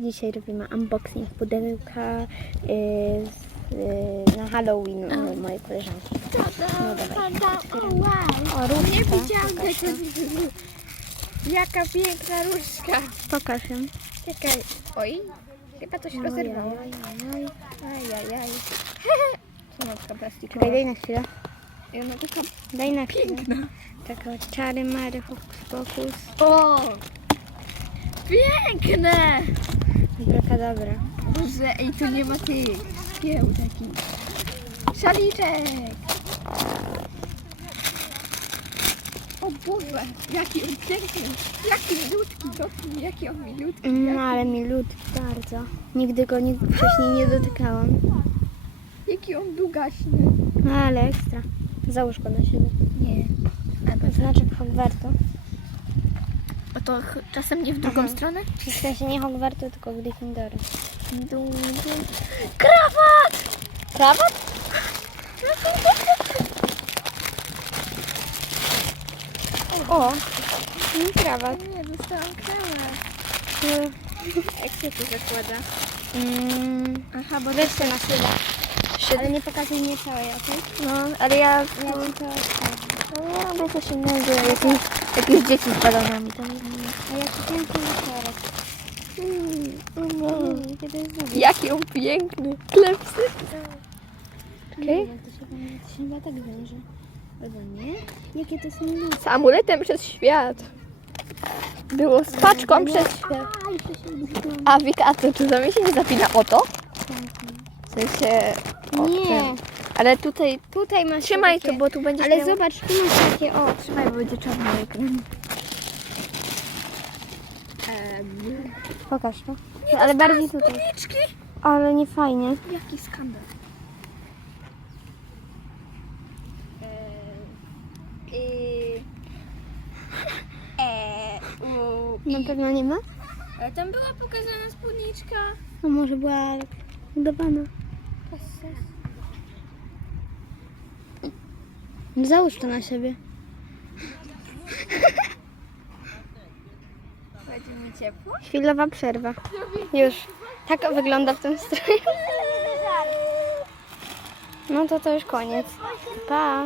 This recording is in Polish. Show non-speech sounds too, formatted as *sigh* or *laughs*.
Dzisiaj robimy unboxing pudełka y, z, y, na Halloween u mojej koleżanki. No dawaj. O, Nie różka. widziałam tego. Jaka piękna różka. Pokaż ją. Czekaj. Oj, chyba coś rozerwało. Ajajaj. *laughs* Trzymatka plastikowa. Czekaj, daj na chwilę. I ona taka Daj na chwilę. piękna. Taka czary mary, hokus pokus. O! Piękne! Dobra, dobra. Boże, ej, tu nie ma tych szkieł takich. Szaliczek! O Boże, jaki on piękny, jaki milutki, dotknij, jaki on milutki. No ale milutki bardzo. Nigdy go nigdy wcześniej nie dotykałam. Jaki on długaśny. No ale ekstra. Załóż go na siebie. Nie. Znaczek Hogwartu. To czasem nie w drugą Aha. stronę? W sensie nie Hogwartu, tylko Gryffindoru. Dum. Krawat! Krawat? O, nie krawat. Nie, dostałam krawat. Mm, Jak się to zakłada? Mm, Aha, bo weź się na szybę. Ale nie pokazuj mnie całej, okej? No, ale ja... Ja ci to No, albo coś innego, jakieś, jakieś dzieci z balonami. Nie A ja ci piękny wieczorek. Mm, kiedy jest drugi? Jaki on piękny. Klepsy. Nie wiem, jak to się, to się chyba tak wiąże. Albo nie? Jakie to są minuty? Z amuletem przez świat. Było z paczką przez świat. A, się Wika, a to czasami się nie zapina o to? W sensie... o Nie, ten. Ale tutaj... tutaj masz Trzymaj takie... to, bo tu będzie Ale zobacz, tu masz takie, o, Trzymaj, bo będzie czarny ekran. pokaż to. Ale bardziej tutaj. Spódniczki. Ale nie fajnie. Jaki skandal. *laughs* Na pewno nie ma? Ale tam była pokazana spódniczka. No może była udawana. No Załóż to na siebie. Będzie mi ciepło. Chwilowa przerwa. Już. Tak wygląda w tym stroju. *laughs* No to to już koniec. Pa.